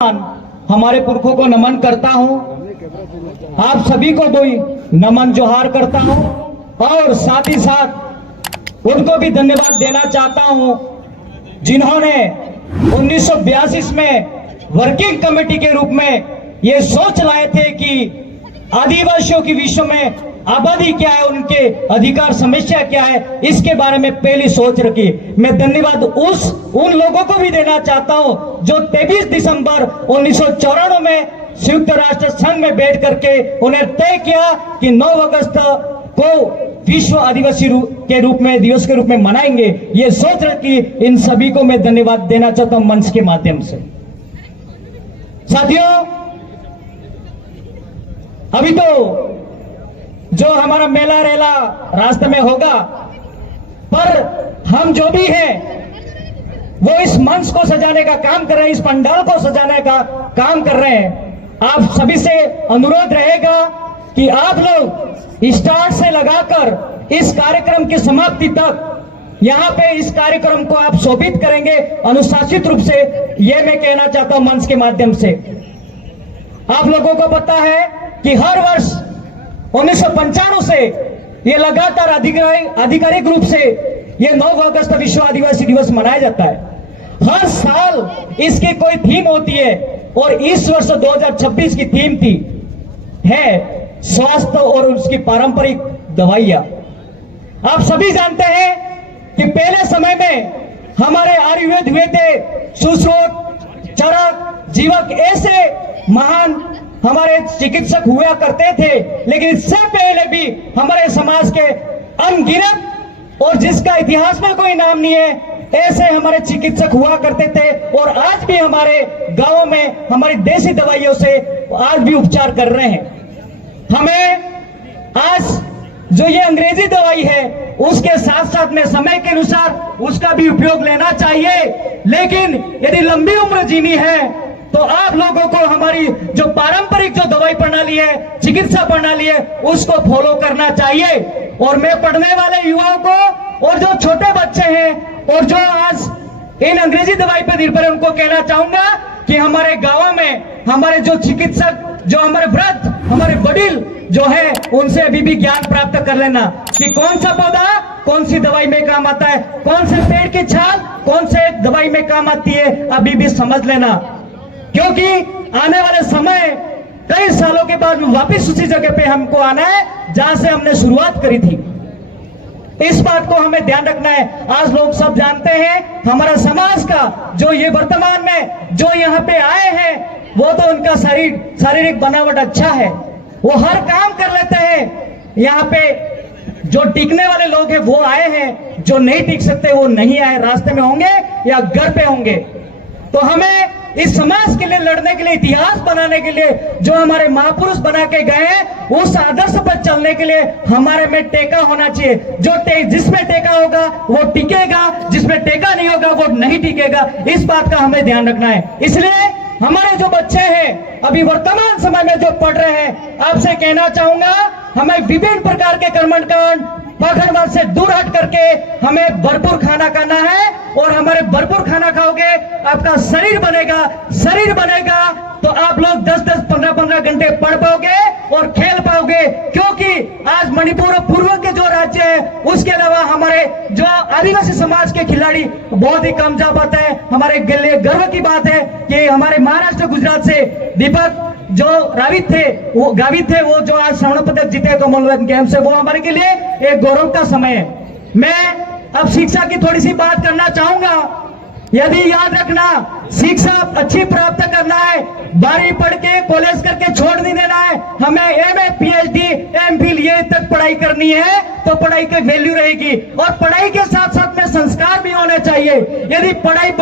हमारे पुरखों को नमन करता हूं, आप सभी को भी नमन जोहार करता हूं और साथ ही साथ उनको भी धन्यवाद देना चाहता हूं जिन्होंने 1982 में वर्किंग कमेटी के रूप में ये सोच लाए थे कि आदिवासियों की विश्व में आबादी क्या है, उनके अधिकार समस्या क्या है, इसके बारे में पहली सोच रखी। मैं धन्यवाद उन लोगों को भी देना चाहता हूं जो 23 दिसंबर 1994 में संयुक्त राष्ट्र संघ में बैठ करके उन्हें तय किया कि 9 अगस्त को विश्व आदिवासी के रूप में दिवस के रूप में मनाएंगे। ये सोच रखी, इन सभी को मैं धन्यवाद देना चाहता हूं मंच के माध्यम से। साथियों, अभी तो जो हमारा मेला रेला रास्ते में होगा, पर हम जो भी हैं वो इस मंच को सजाने का काम कर रहे हैं, इस पंडाल को सजाने का काम कर रहे हैं। आप सभी से अनुरोध रहेगा कि आप लोग स्टार्ट से लगाकर इस कार्यक्रम की समाप्ति तक यहाँ पे इस कार्यक्रम को आप शोभित करेंगे अनुशासित रूप से, ये मैं कहना चाहता हूं मंच के माध्यम से। आप लोगों को पता है कि हर वर्ष 1995 से ये लगातार आधिकारिक रूप से ये 9 अगस्त विश्व आदिवासी दिवस मनाया जाता है। हर साल इसकी कोई थीम होती है और इस वर्ष 2026 की थीम है स्वास्थ्य और उसकी पारंपरिक दवाइयां। आप सभी जानते हैं कि पहले समय में हमारे आयुर्वेद हुए थे, सुश्रुत, चरक, जीवक, ऐसे महान हमारे चिकित्सक हुआ करते थे, लेकिन इससे पहले भी हमारे समाज के अनगिनत और जिसका इतिहास में कोई नाम नहीं है ऐसे हमारे चिकित्सक हुआ करते थे और आज भी हमारे गांवों में हमारी देसी दवाइयों से आज भी उपचार कर रहे हैं। हमें आज जो ये अंग्रेजी दवाई है उसके साथ साथ में समय के अनुसार उसका भी उपयोग लेना चाहिए, लेकिन यदि लंबी उम्र जीनी है तो आप लोगों को हमारी जो पारंपरिक जो दवाई प्रणाली है, चिकित्सा प्रणाली है, उसको फॉलो करना चाहिए। और मैं पढ़ने वाले युवाओं को और जो छोटे बच्चे हैं और जो आज इन अंग्रेजी दवाई पर निर्भर है उनको कहना चाहूंगा कि हमारे गांवों में हमारे जो चिकित्सक, जो हमारे वृद्ध, हमारे वडील जो है, उनसे अभी भी ज्ञान प्राप्त कर लेना कि कौन सा पौधा कौन सी दवाई में काम आता है, कौन से पेड़ की छाल कौन से दवाई में काम आती है, अभी भी समझ लेना। क्योंकि आने वाले समय कई सालों के बाद वापस उसी जगह पे हमको आना है जहां से हमने शुरुआत करी थी। इस बात को हमें ध्यान रखना है। आज लोग सब जानते हैं हमारा समाज का जो ये वर्तमान में जो यहाँ पे आए हैं वो तो उनका शारीरिक बनावट अच्छा है, वो हर काम कर लेते हैं। यहाँ पे जो टिकने वाले लोग हैं वो आए हैं, जो नहीं टिक सकते वो नहीं आए, रास्ते में होंगे या घर पे होंगे। तो हमें इस समाज के लिए लड़ने के लिए, इतिहास बनाने के लिए जो हमारे महापुरुष बना के गए हैं उस आदर्श पर चलने के लिए हमारे में टेका होना चाहिए। जो जिसमें टेका होगा वो टिकेगा, जिसमें टेका नहीं होगा वो नहीं टिकेगा। इस बात का हमें ध्यान रखना है। इसलिए हमारे जो बच्चे हैं अभी वर्तमान समय में जो पढ़ रहे हैं, आपसे कहना चाहूंगा हमें विभिन्न प्रकार के कर्मकांड पाखंडवाद से दूर हट करके हमें भरपूर खाना खाना है और हमारे भरपूर खाना खाओगे आपका शरीर बनेगा तो आप लोग 10-10, 15-15 घंटे पढ़ पाओगे और खेल पाओगे। क्योंकि आज मणिपुर पूर्व के जो राज्य है उसके अलावा हमारे जो आदिवासी समाज के खिलाड़ी बहुत ही कम जा पाते हैं। हमारे लिए गर्व की बात है कि हमारे महाराष्ट्र, गुजरात से दीपक जो गावित थे वो जो आज स्वर्ण पदक जीते कॉमनवेल्थ गेम से, वो हमारे के लिए एक गौरव का समय है। मैं अब शिक्षा की थोड़ी सी बात करना चाहूंगा। यदि याद रखना, शिक्षा अच्छी प्राप्त करना है, 12वीं पढ़ के कॉलेज करके छोड़ नहीं देना है। हमें एमए, पीएचडी, एमफिल ये तक पढ़ाई करनी है तो पढ़ाई की वैल्यू रहेगी और पढ़ाई के साथ साथ में संस्कार भी होने चाहिए। यदि पढ़ाई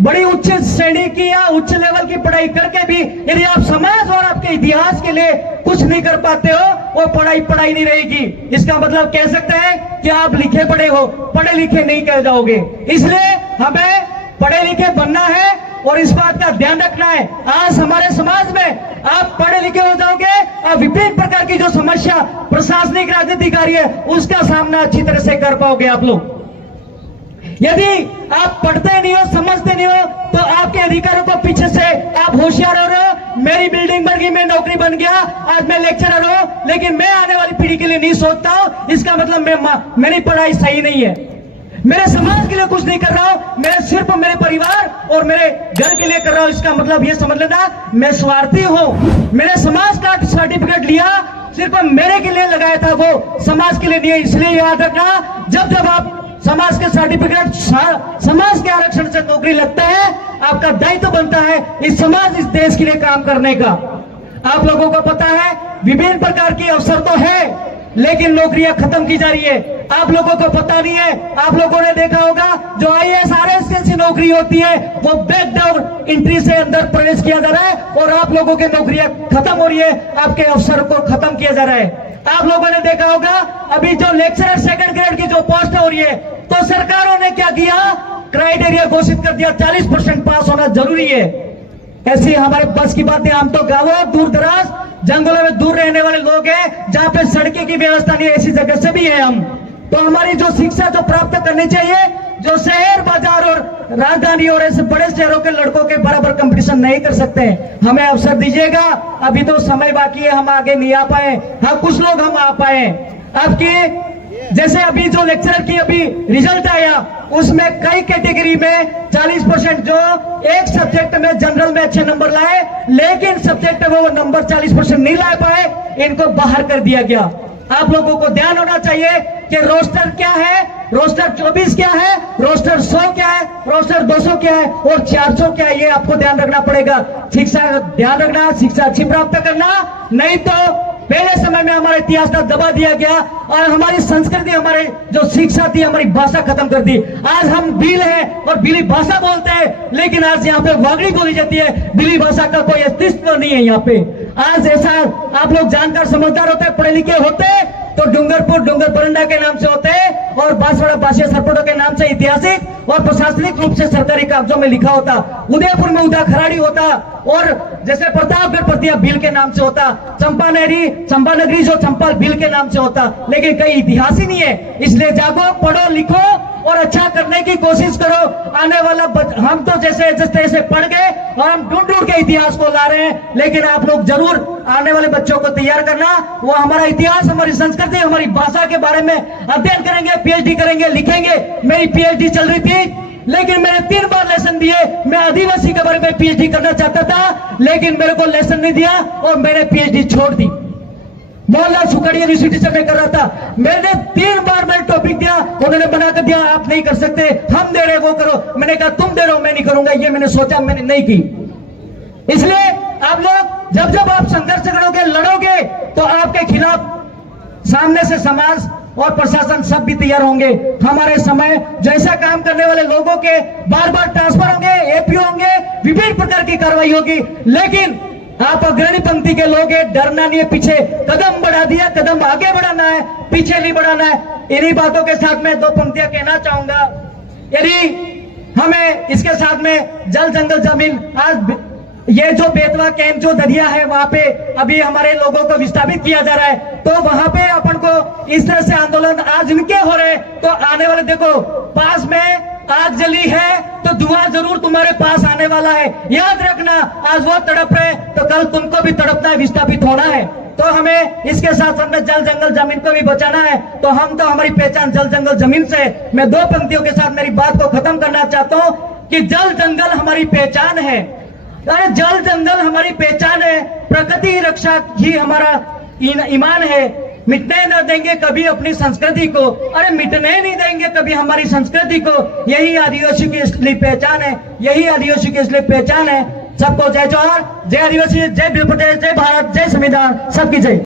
बड़ी उच्च श्रेणी की या उच्च लेवल की पढ़ाई करके भी यदि आप समाज और आपके इतिहास के लिए कुछ नहीं कर पाते हो, वो पढ़ाई नहीं रहेगी। इसका मतलब कह सकते हैं कि आप लिखे पढ़े हो, पढ़े लिखे नहीं कह जाओगे। इसलिए हमें पढ़े लिखे बनना है और इस बात का ध्यान रखना है। आज हमारे समाज में आप पढ़े लिखे हो जाओगे, आप विभिन्न प्रकार की जो समस्या प्रशासनिक राजनीतिक कार्य है उसका सामना अच्छी तरह से कर पाओगे आप लोग। यदि आप पढ़ते नहीं हो, समझते नहीं हो, तो आपके अधिकारों को पीछे से आप होशियार हो रहे हो। मेरी बिल्डिंग बन गई, मैं नौकरी बन गया, आज मैं लेक्चरर हूं, लेकिन मैं आने वाली पीढ़ी के लिए नहीं सोचता हूं। इसका मतलब मेरी पढ़ाई सही नहीं है, मेरे समाज के लिए कुछ नहीं कर रहा हूं, मैं सिर्फ मेरे परिवार और मेरे घर के लिए कर रहा हूं। इसका मतलब ये समझ लेना मैं स्वार्थी हूं। मैंने समाज का सर्टिफिकेट लिया, सिर्फ मेरे के लिए लगाया था, वो समाज के लिए नहीं है। इसलिए याद रखना, जब जब आप समाज के सर्टिफिकेट, समाज के आरक्षण से नौकरी लगता है, आपका दायित्व बनता है इस समाज, इस देश के लिए काम करने का। आप लोगों को पता है विभिन्न प्रकार के अवसर तो है, लेकिन नौकरियां खत्म की जा रही है। आप लोगों को पता नहीं है, आप लोगों ने देखा होगा जो IAS RS जैसी नौकरी होती है वो बैकडोर एंट्री से अंदर प्रवेश किया जा रहा है, और आप लोगों की नौकरियां खत्म हो रही है, आपके अवसर को खत्म किया जा रहा है। आप लोगों ने देखा होगा अभी जो लेक्चरर सेकंड ग्रेड की जो पोस्ट हो रही है, तो सरकारों ने क्या किया, क्राइटेरिया घोषित कर दिया, 40% पास होना जरूरी है। ऐसी हमारे बस की बातें, हम तो गांवों दूर दराज जंगलों में दूर रहने वाले लोग हैं, जहां पे सड़कें की व्यवस्था नहीं है, ऐसी जगह से भी है हम। तो हमारी जो शिक्षा जो प्राप्त करनी चाहिए, जो शहर बाजार और राजधानी और ऐसे बड़े शहरों के लड़कों के बराबर कंपटीशन नहीं कर सकते, हमें अवसर दीजिएगा। अभी तो समय बाकी है, हम आगे नहीं आ पाए, हाँ कुछ लोग हम आ पाए। आपकी जैसे अभी जो लेक्चरर की अभी रिजल्ट आया, उसमें कई कैटेगरी में 40% जो एक सब्जेक्ट में जनरल में अच्छे नंबर लाए, लेकिन सब्जेक्ट में वो नंबर 40% नहीं ला पाए, इनको बाहर कर दिया गया। आप लोगों को ध्यान होना चाहिए कि रोस्टर क्या है, रोस्टर 24 क्या है, रोस्टर 100 क्या है, रोस्टर 200 क्या है और 400 क्या है, ये आपको ध्यान रखना पड़ेगा। शिक्षा ध्यान रखना, शिक्षा अच्छी प्राप्त करना, नहीं तो पहले समय में हमारे इतिहास का दबा दिया गया और हमारी संस्कृति, हमारे जो शिक्षा थी, हमारी भाषा खत्म कर दी। आज हम भील हैं और भीली भाषा बोलते हैं, लेकिन आज यहाँ पे वागड़ी बोली जाती है, भीली भाषा का कोई अस्तित्व नहीं है यहाँ पे। आज ऐसा आप लोग जानकर समझदार होते, पढ़े लिखे होते तो डूंगरपुर डूंगर बरंडा के नाम से होते और बांसवाड़ा बासिया सरपटों के नाम से ऐतिहासिक और प्रशासनिक रूप से सरकारी कागजों में लिखा होता। उदयपुर में उदा खराड़ी होता और जैसे प्रतापगढ़ प्रतिया भील के नाम से होता, चंपानगरी जो चंपाल भील के नाम से होता, लेकिन कई इतिहास ही नहीं है। इसलिए जागो, पढ़ो, लिखो और अच्छा करने की कोशिश करो। आने वाला हम तो जैसे पढ़ गए और हम ढूंढ ढूंढ के इतिहास को ला रहे हैं, लेकिन आप लोग जरूर आने वाले बच्चों को तैयार करना, वो हमारा इतिहास, हमारी संस्कृति, हमारी भाषा के बारे में अध्ययन करेंगे, PhD करेंगे, लिखेंगे। मेरी PhD चल रही थी, लेकिन मैंने 3 बार लेसन दिए। मैं आदिवासी के बारे में PhD करना चाहता था, लेकिन मेरे को लेसन नहीं दिया और मैंने PhD छोड़ दी। मोहनलाल सुखड़िया यूनिवर्सिटी से मैं कर रहा था, मैंने 3 बार मैंने टॉपिक दिया, उन्होंने बना कर दिया आप नहीं कर सकते, हम दे रहे वो करो। मैंने कहा तुम दे रहे हो, मैं नहीं करूंगा, ये मैंने सोचा, मैंने नहीं की। इसलिए आप लोग जब जब आप संघर्ष करोगे, लड़ोगे, तो आपके खिलाफ सामने से समाज और प्रशासन सब भी तैयार होंगे। हमारे समय जो ऐसा काम करने वाले लोगों के बार बार ट्रांसफर होंगे, APO होंगे, विभिन्न प्रकार की कार्रवाई होगी, लेकिन आप अग्रणी पंक्ति के लोग हैं, डरना नहीं है। पीछे कदम बढ़ा दिया, कदम आगे बढ़ाना है, पीछे नहीं बढ़ाना है। इन्हीं बातों के साथ मैं 2 पंक्तियां कहना चाहूंगा। यदि हमें इसके साथ में जल जंगल जमीन, आज ये जो बेतवा कैंप जो दरिया है, वहां पे अभी हमारे लोगों को विस्थापित किया जा रहा है, तो वहां पे अपन को इस तरह से आंदोलन आज इनके हो रहे, तो आने वाले देखो पास में आग जली है तो धुआं जरूर तुम्हारे पास आने वाला है। याद रखना, आज वो तड़प रहे तो कल तुमको भी तड़पना है, विस्थापित होना है। तो हमें इसके साथ साथ में जल जंगल जमीन को भी बचाना है। तो हम तो हमारी पहचान जल जंगल जमीन से। मैं 2 पंक्तियों के साथ मेरी बात को खत्म करना चाहता हूं कि जल जंगल हमारी पहचान है। अरे जल जंगल हमारी पहचान है, प्रकृति रक्षा ही हमारा ईमान है। मिटने न देंगे कभी अपनी संस्कृति को, अरे मिटने नहीं देंगे कभी हमारी संस्कृति को। यही आदिवासी की असली पहचान है, यही आदिवासी की असली पहचान है। सबको जय जोहार, जय आदिवासी, जय भील प्रदेश, जय भारत, जय संविधान, सबकी जय।